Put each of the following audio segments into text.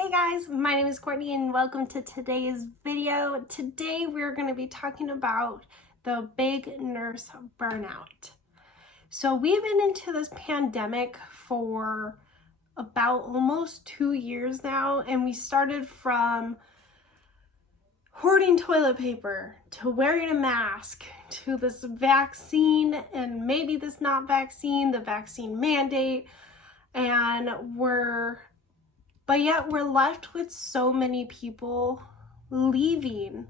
Hey guys, my name is Courtney and welcome to today's video. Today we're going to be talking about the big nurse burnout. So we've been into this pandemic for about almost 2 years now, and we started from hoarding toilet paper to wearing a mask to this vaccine and maybe this not vaccine, the vaccine mandate, and but yet we're left with so many people leaving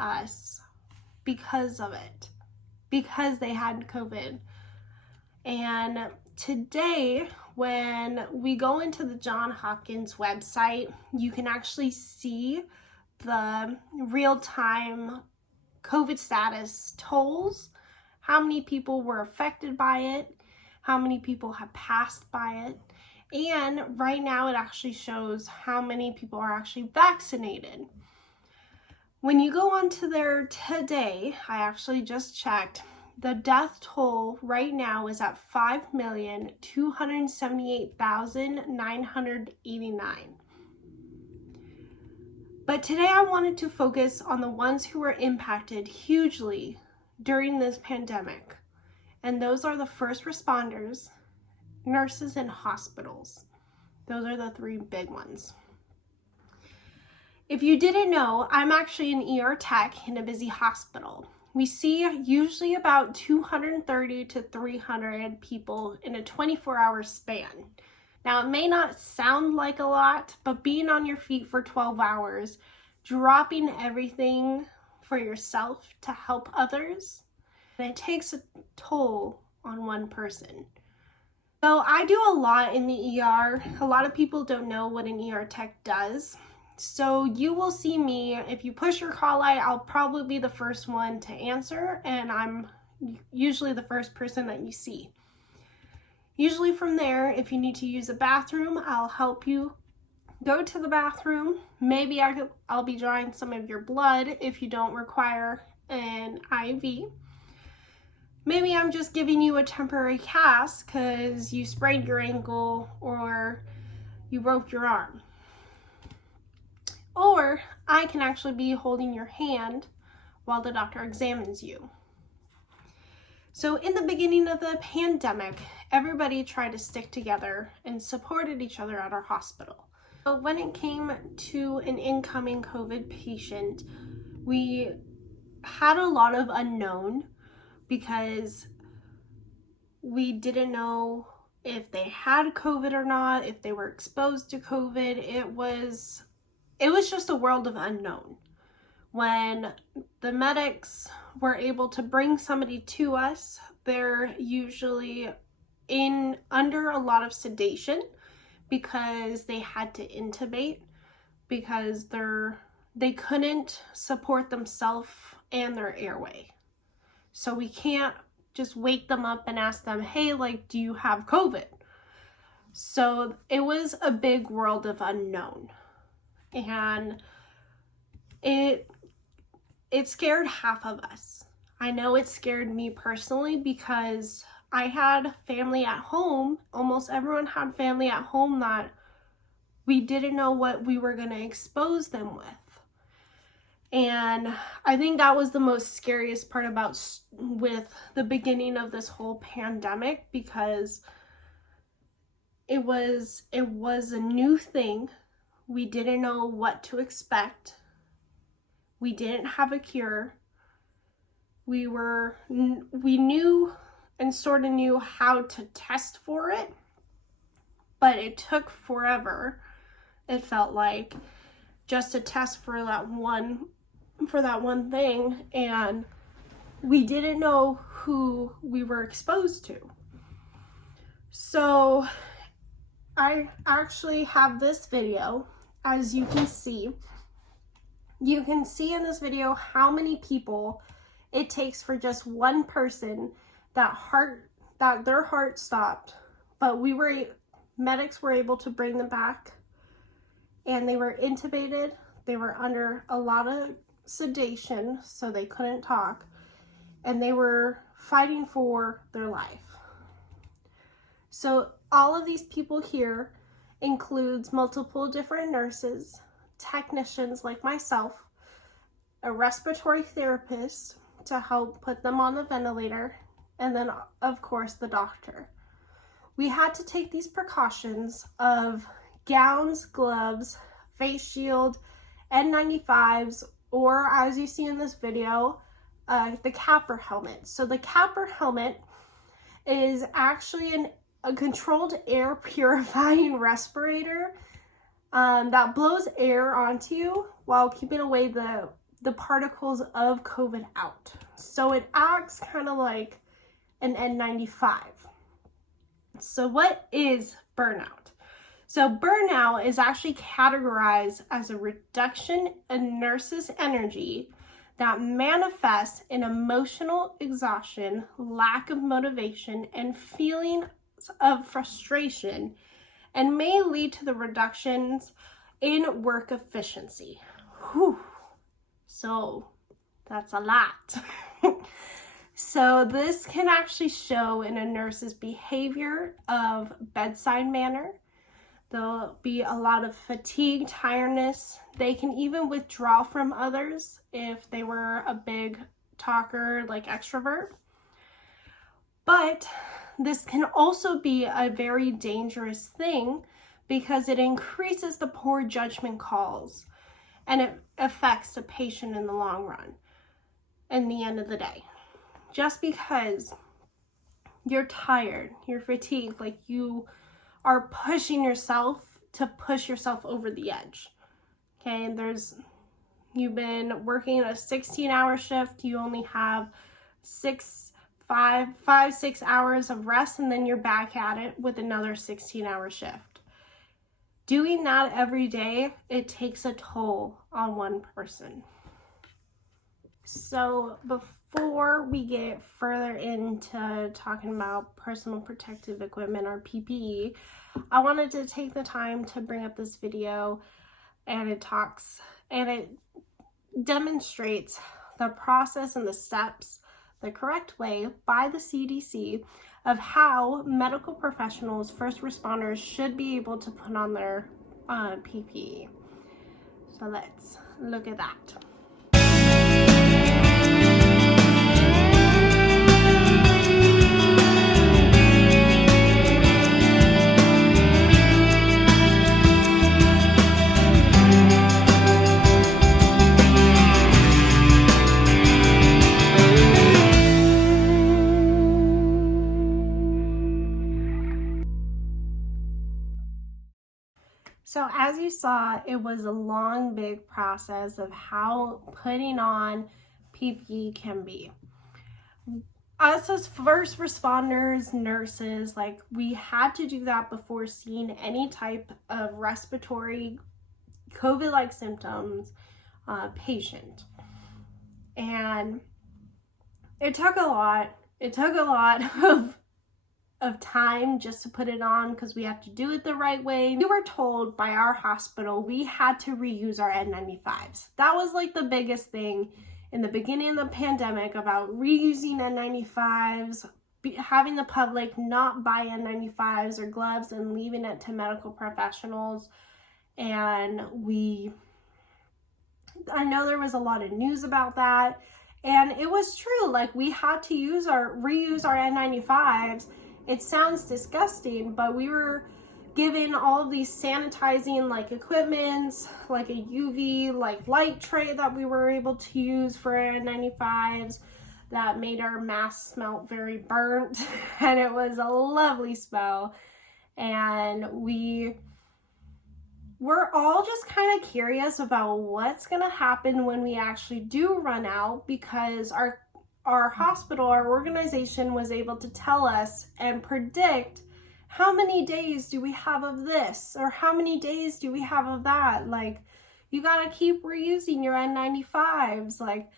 us because of it, because they had COVID. And today, when we go into the Johns Hopkins website, you can actually see the real-time COVID status totals, how many people were affected by it, how many people have passed by it. And right now it actually shows how many people are actually vaccinated. When you go onto there today, I actually just checked, the death toll right now is at 5,278,989. But today I wanted to focus on the ones who were impacted hugely during this pandemic. And those are the first responders, nurses, and hospitals. Those are the three big ones. If you didn't know, I'm actually an ER tech in a busy hospital. We see usually about 230 to 300 people in a 24-hour span. Now, it may not sound like a lot, but being on your feet for 12 hours, dropping everything for yourself to help others, it takes a toll on one person. So I do a lot in the ER. A lot of people don't know what an ER tech does. So you will see me, if you push your call light, I'll probably be the first one to answer, and I'm usually the first person that you see. Usually from there, if you need to use a bathroom, I'll help you go to the bathroom. Maybe I'll be drawing some of your blood if you don't require an IV. Maybe I'm just giving you a temporary cast because you sprained your ankle or you broke your arm. Or I can actually be holding your hand while the doctor examines you. So in the beginning of the pandemic, everybody tried to stick together and supported each other at our hospital. But when it came to an incoming COVID patient, we had a lot of unknown because we didn't know if they had COVID or not, if they were exposed to COVID. It was just a world of unknown. When the medics were able to bring somebody to us, they're usually under a lot of sedation because they had to intubate because they couldn't support themselves and their airway. So we can't just wake them up and ask them, hey, do you have COVID? So it was a big world of unknown. And it scared half of us. I know it scared me personally because I had family at home. Almost everyone had family at home that we didn't know what we were going to expose them with. And I think that was the most scariest part with the beginning of this whole pandemic, because it was a new thing. We didn't know what to expect. We didn't have a cure. We knew and sort of knew how to test for it, but it took forever. It felt like just to test for that one thing, and we didn't know who we were exposed to. So I actually have this video. As you can see in this video how many people it takes for just one person that their heart stopped, but medics were able to bring them back, and they were intubated. They were under a lot of sedation, so they couldn't talk, and they were fighting for their life. So all of these people here includes multiple different nurses, technicians like myself, a respiratory therapist to help put them on the ventilator, and then of course the doctor. We had to take these precautions of gowns, gloves, face shield, N95s, or as you see in this video, the capper helmet. So the capper helmet is actually a controlled air purifying respirator that blows air onto you while keeping away the particles of COVID out. So it acts kind of like an N95. So what is burnout? So burnout is actually categorized as a reduction in nurses' energy that manifests in emotional exhaustion, lack of motivation, and feelings of frustration, and may lead to the reductions in work efficiency. Whew. So that's a lot. So this can actually show in a nurse's behavior of bedside manner. There'll be a lot of fatigue, tiredness. They can even withdraw from others if they were a big talker, like extrovert. But this can also be a very dangerous thing because it increases the poor judgment calls and it affects the patient in the long run, in the end of the day. Just because you're tired, you're fatigued, like you are pushing yourself to push yourself over the edge. Okay, and you've been working a 16-hour shift, you only have 6 hours of rest, and then you're back at it with another 16-hour shift. Doing that every day, it takes a toll on one person. So before we get further into talking about personal protective equipment or PPE, I wanted to take the time to bring up this video, and it demonstrates the process and the steps the correct way by the CDC of how medical professionals, first responders, should be able to put on their PPE. So let's look at that. So as you saw, it was a long, big process of how putting on PPE can be. Us as first responders, nurses, like we had to do that before seeing any type of respiratory COVID-like symptoms patient. And it took a lot. It took a lot of time just to put it on because we have to do it the right way. We were told by our hospital we had to reuse our N95s. That was like the biggest thing in the beginning of the pandemic about reusing N95s, having the public not buy N95s or gloves and leaving it to medical professionals. And I know there was a lot of news about that, and it was true. Like we had to reuse our N95s. It sounds disgusting, but we were given all of these sanitizing like equipments, like a UV like light tray that we were able to use for N95s that made our masks smell very burnt, and it was a lovely smell. And we're all just kind of curious about what's gonna happen when we actually do run out, because our hospital, our organization was able to tell us and predict how many days do we have of this or how many days do we have of that. Like, you got to keep reusing your N95s, like,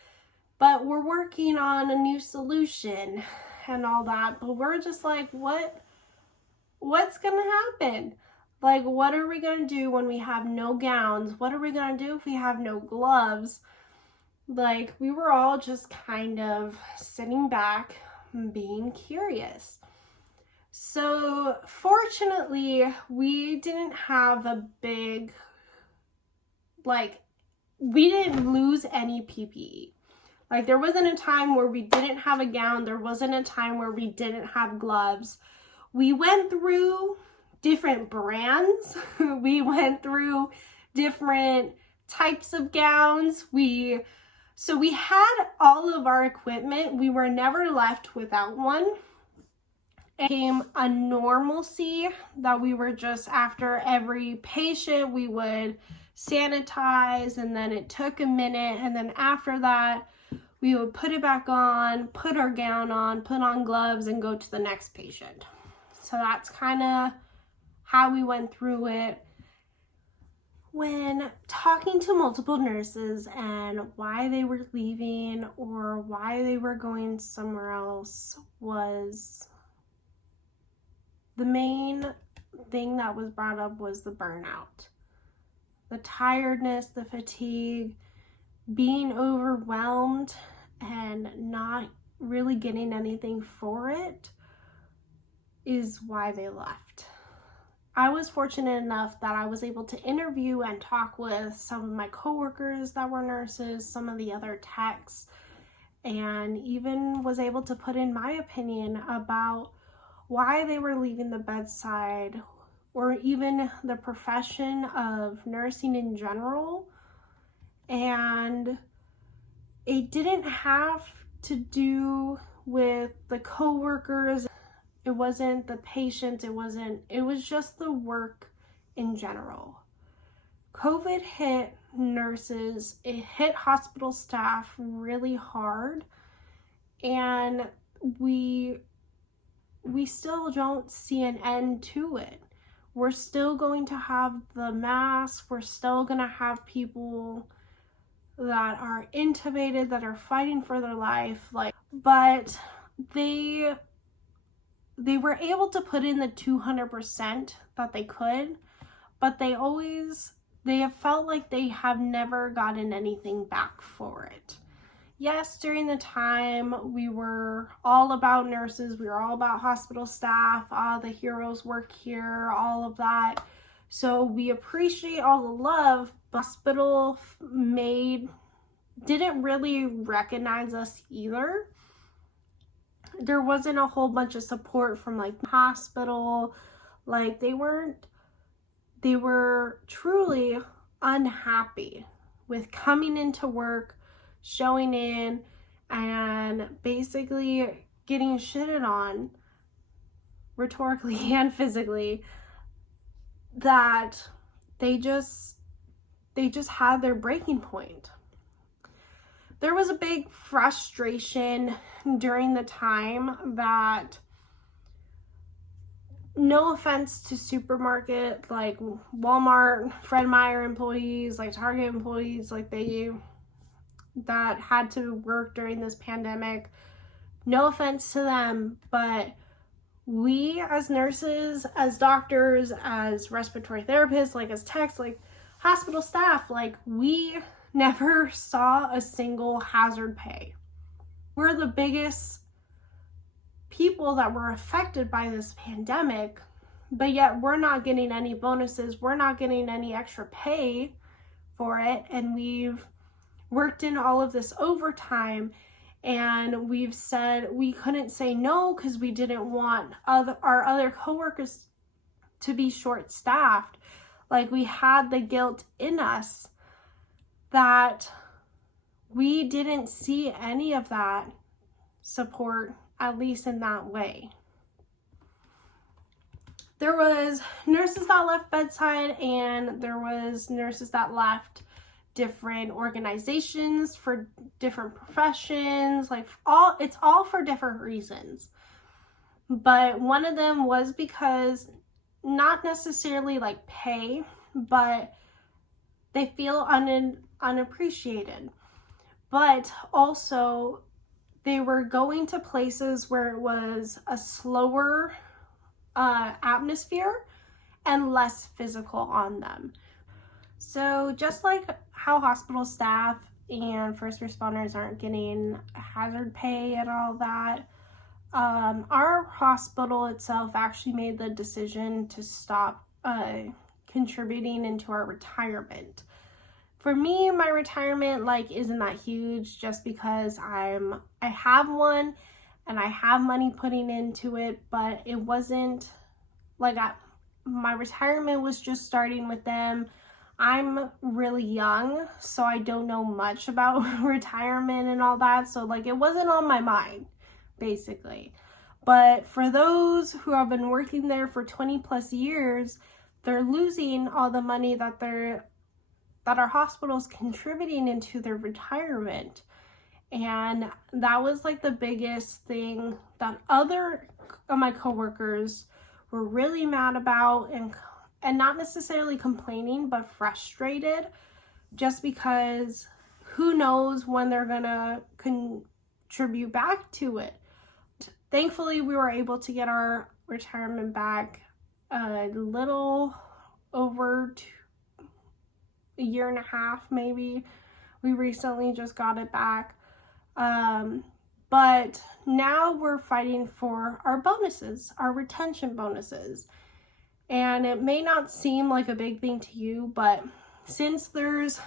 but we're working on a new solution and all that. But we're just like, what's going to happen? Like, what are we going to do when we have no gowns? What are we going to do if we have no gloves? Like, we were all just kind of sitting back and being curious. So fortunately, we didn't have a big, we didn't lose any PPE. Like, there wasn't a time where we didn't have a gown. There wasn't a time where we didn't have gloves. We went through different brands. We went through different types of gowns. So we had all of our equipment. We were never left without one. It became a normalcy that we were just, after every patient, we would sanitize, and then it took a minute, and then after that, we would put it back on, put our gown on, put on gloves, and go to the next patient. So that's kind of how we went through it. When talking to multiple nurses and why they were leaving or why they were going somewhere else, was the main thing that was brought up was the burnout. The tiredness, the fatigue, being overwhelmed and not really getting anything for it is why they left. I was fortunate enough that I was able to interview and talk with some of my coworkers that were nurses, some of the other techs, and even was able to put in my opinion about why they were leaving the bedside, or even the profession of nursing in general. And it didn't have to do with the coworkers. It wasn't the patients. It was just the work in general. COVID hit nurses, it hit hospital staff really hard, and we still don't see an end to it. We're still going to have the masks. We're still going to have people that are intubated, that are fighting for their life, but they were able to put in the 200% that they could, but they have felt like they have never gotten anything back for it. Yes, during the time, we were all about nurses, we were all about hospital staff, all the heroes work here, all of that. So we appreciate all the love. Hospital didn't really recognize us either. There wasn't a whole bunch of support from the hospital. They were truly unhappy with coming into work, showing in, and basically getting shitted on, rhetorically and physically, that they just had their breaking point. There was a big frustration during the time that, no offense to supermarket, like Walmart, Fred Meyer employees, like Target employees, that had to work during this pandemic, no offense to them, but we as nurses, as doctors, as respiratory therapists, as techs, hospital staff, we never saw a single hazard pay. We're the biggest people that were affected by this pandemic, but yet we're not getting any bonuses. We're not getting any extra pay for it. And we've worked in all of this overtime, and we've said we couldn't say no because we didn't want our other coworkers to be short-staffed. We had the guilt in us that we didn't see any of that support, at least in that way. There was nurses that left bedside, and there was nurses that left different organizations for different professions. It's all for different reasons. But one of them was because, not necessarily pay, but they feel unappreciated. But also, they were going to places where it was a slower atmosphere and less physical on them. So just like how hospital staff and first responders aren't getting hazard pay and all that, Our hospital itself actually made the decision to stop contributing into our retirement. For me, my retirement isn't that huge, just because I have one and I have money putting into it, but it wasn't my retirement was just starting with them. I'm really young, so I don't know much about retirement and all that, so it wasn't on my mind, basically. But for those who have been working there for 20 plus years, they're losing all the money that our hospital's contributing into their retirement. And that was the biggest thing that other of my coworkers were really mad about, and not necessarily complaining, but frustrated, just because who knows when they're gonna contribute back to it. Thankfully, we were able to get our retirement back a little over a year and a half, maybe. We recently just got it back. But now we're fighting for our bonuses, our retention bonuses. And it may not seem like a big thing to you, but since there's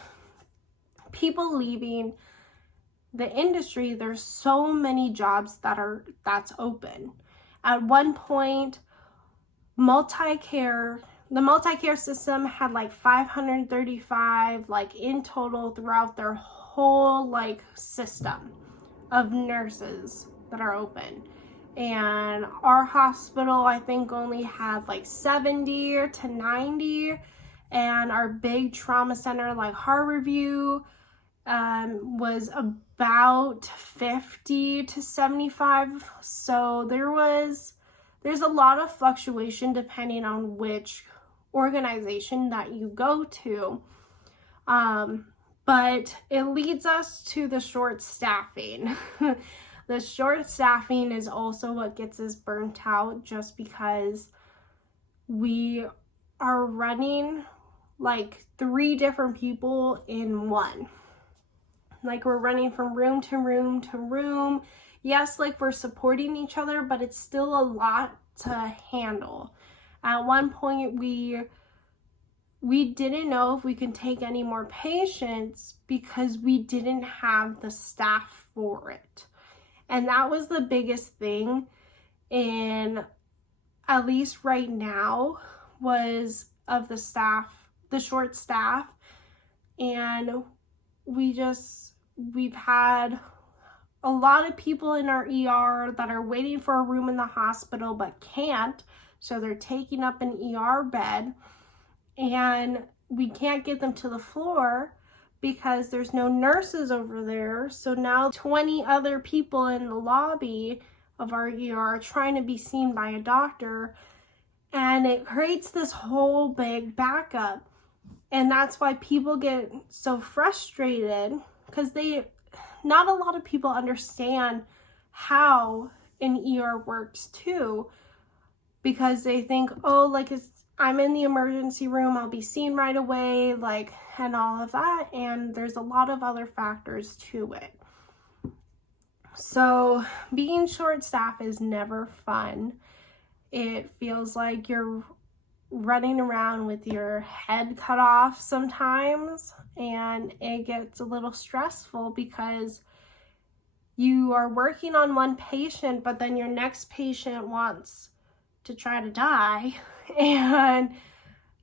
people leaving the industry, there's so many jobs that's open. At one point, the multi-care system had 535 in total throughout their whole system of nurses that are open. And our hospital, I think, only had 70 to 90, and our big trauma center Heart Review was about 50 to 75. So there's a lot of fluctuation depending on which organization that you go to. But it leads us to the short staffing. The short staffing is also what gets us burnt out, just because we are running 3 different people in one. We're running from room to room to room. Yes, we're supporting each other, but it's still a lot to handle. At one point, we didn't know if we could take any more patients because we didn't have the staff for it. And that was the biggest thing, in at least right now, was of the staff, the short staff. And we've had a lot of people in our ER that are waiting for a room in the hospital but can't, so they're taking up an ER bed, and we can't get them to the floor because there's no nurses over there. So now 20 other people in the lobby of our ER trying to be seen by a doctor, and it creates this whole big backup. And that's why people get so frustrated, because not a lot of people understand how an ER works too, because they think, I'm in the emergency room, I'll be seen right away, and all of that, and there's a lot of other factors to it. So being short-staffed is never fun. It feels like you're running around with your head cut off sometimes, and it gets a little stressful because you are working on one patient, but then your next patient wants to try to die, and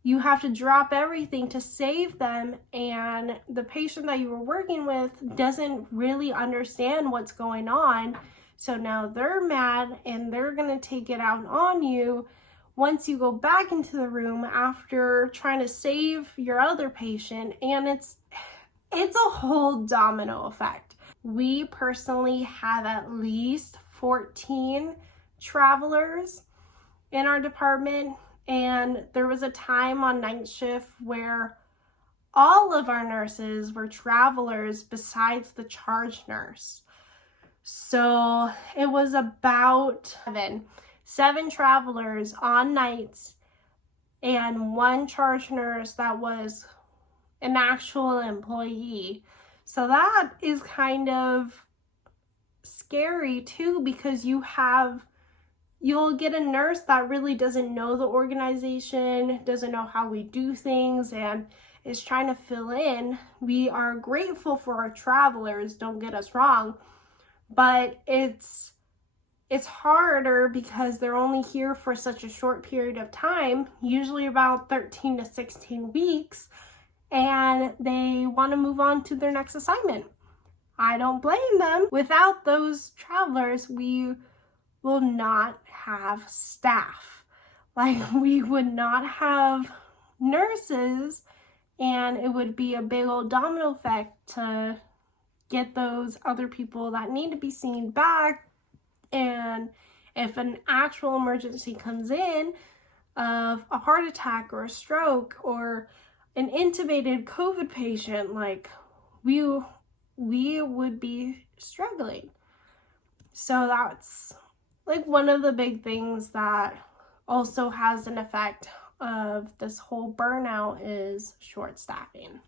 you have to drop everything to save them, and the patient that you were working with doesn't really understand what's going on, so now they're mad and they're gonna take it out on you once you go back into the room after trying to save your other patient. And it's a whole domino effect. We personally have at least 14 travelers in our department, and there was a time on night shift where all of our nurses were travelers besides the charge nurse. So it was about seven travelers on nights and 1 charge nurse that was an actual employee. So that is kind of scary too, because you'll get a nurse that really doesn't know the organization, doesn't know how we do things, and is trying to fill in. We are grateful for our travelers, don't get us wrong, but it's harder because they're only here for such a short period of time, usually about 13 to 16 weeks, and they want to move on to their next assignment. I don't blame them. Without those travelers, we will not have staff. Like, we would not have nurses, and it would be a big old domino effect to get those other people that need to be seen back. And if an actual emergency comes in of a heart attack or a stroke or an intubated COVID patient, like, we would be struggling. So that's like one of the big things that also has an effect of this whole burnout is short staffing.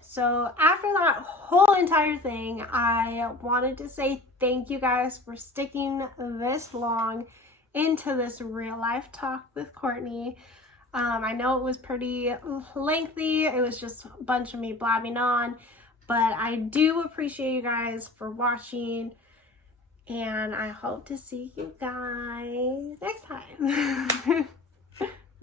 So after that whole entire thing, I wanted to say thank you guys for sticking this long into this real life talk with Courtney. I know it was pretty lengthy. It was just a bunch of me blabbing on, but I do appreciate you guys for watching, and I hope to see you guys next time.